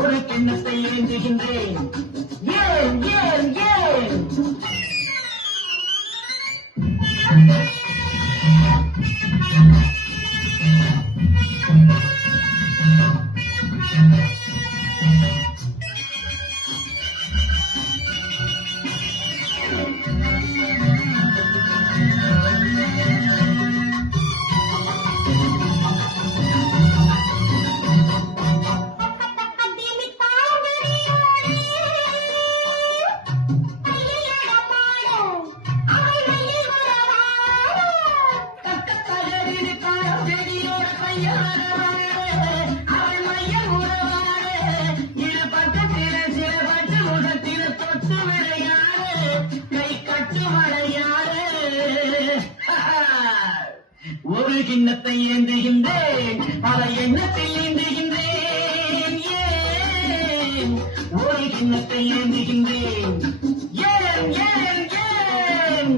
ஒரு கிண்ணத்தை ஏந்துகின்றேன். ஏன் ஏன் ஏன் ஒரு கிண்ணத்தை ஏந்துகின்றேன், பல எண்ணத்தை ஏந்துகின்றேன். ஏன் ஒரு கிண்ணத்தை ஏந்துகின்றேன். ஏன் ஏன் ஏன்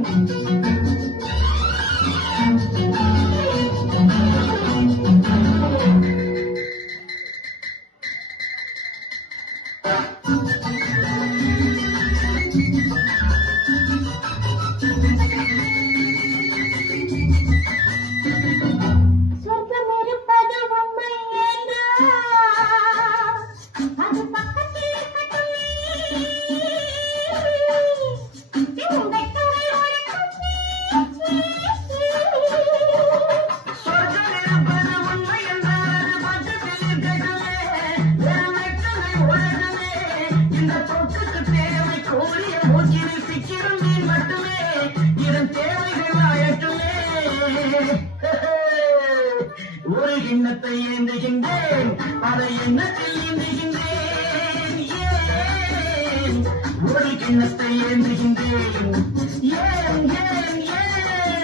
ஒரு கிண்ணத்தை ஏந்துகின்றேன், பல எண்ணத்தை ஏந்துகின்றேன். ஏன் ஒரு கிண்ணத்தை ஏந்துகின்றேன். ஏன் ஏன் ஏன்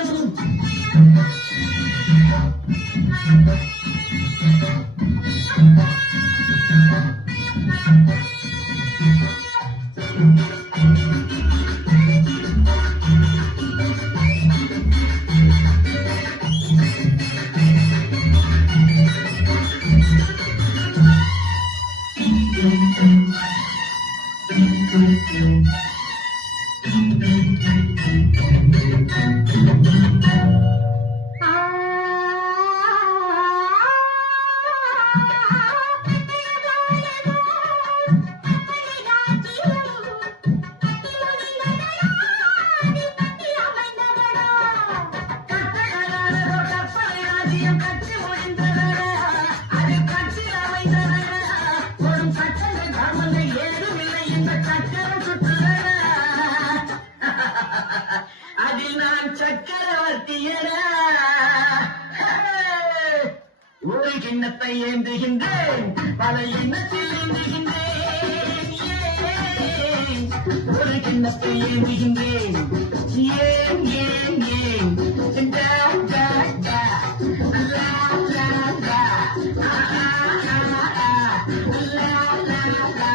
அதில் நான் சக்கரவர்த்தியடா. ஒரு கிண்ணத்தை ஏந்துகின்றேன், பல எண்ணத்தில் ஏந்துகின்றேன். ஏன் ஒரு கிண்ணத்தை ஏந்துகின்றேன். ஏன் ஏன் ஏன் டா டா டா லா லா லா ஆ ஆ ஆ லா லா லா